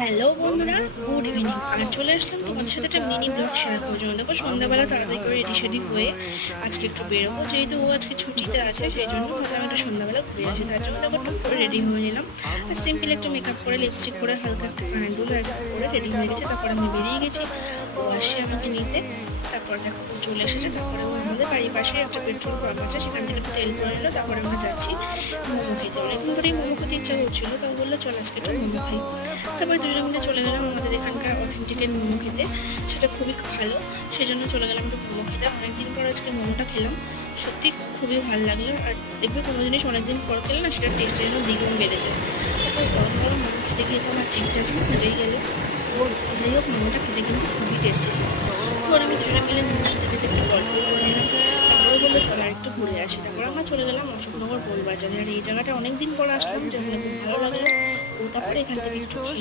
Hello বন্ধুরা, good evening. আর চলে আসলাম তোমাদের সাথে একটা মিনি ব্লগ শেয়ার করার জন্য। দেখো সন্ধ্যাবেলা তাড়াতাড়ি করে রেডি সেডি হয়ে আজকে একটু বেরোবো, যেহেতু ও আজকে ছুটিতে আছে সেই জন্য ভাবলাম একটু সন্ধ্যাবেলা ঘুরে আসি। তার জন্য দেখো টুক করে রেডি হয়ে নিলাম, আর সিম্পল একটু মেকআপ করে লিপস্টিক করে হালকা একটু কানের দুল আর করে রেডি হয়ে গেছে। তারপর আমি বেরিয়ে গেছি, ও আসে আমাকে নিতে। তারপর দেখো চলে এসেছে। তারপরে ও আমাদের বাড়ির পাশে একটা পেট্রোল পাম্প আছে, সেখান থেকে একটু তেল করে নিলো। তারপরে আমরা যাচ্ছি মোমো খেতে। অনেকদিন ধরেই মোমো খেতে ইচ্ছা করছিলো, তো বললো চল আজকে একটু মোমো খাই। তারপরে দুজনে মিলে চলে গেলাম আমাদের এখানকার অথেন্টিকের মোমো খেতে, সেটা খুবই ভালো, সেজন্য চলে গেলাম একটু মোমো খেতে। অনেকদিন পর আজকে মোমোটা খেলাম, সত্যি খুবই ভালো লাগলো। আর দেখবে কোনো জিনিস অনেকদিন পর খেলে না, সেটা টেস্টের জন্য দ্বিগুণ বেড়ে যায়। তারপর গরম গরম মোমো খেতে গিয়ে তো আমার জিভটা আজকে পুড়েই গেল। যাই হোক, মোমোটা খেতে কিন্তু খুবই টেস্টি ছিল। তারপর আমি দুজনে মিলে মোমো খেতে খেতে একটু গল্প করে নিলাম। তারপরে বললো চলো আর একটু ঘুরে আসি। তারপর আমরা চলে গেলাম অশোকনগর গোলবাজারে। আর এই জায়গাটা অনেকদিন পর আসলাম, যেখানে খুব ভালো লাগলো। ও তারপরে এখান থেকে একটু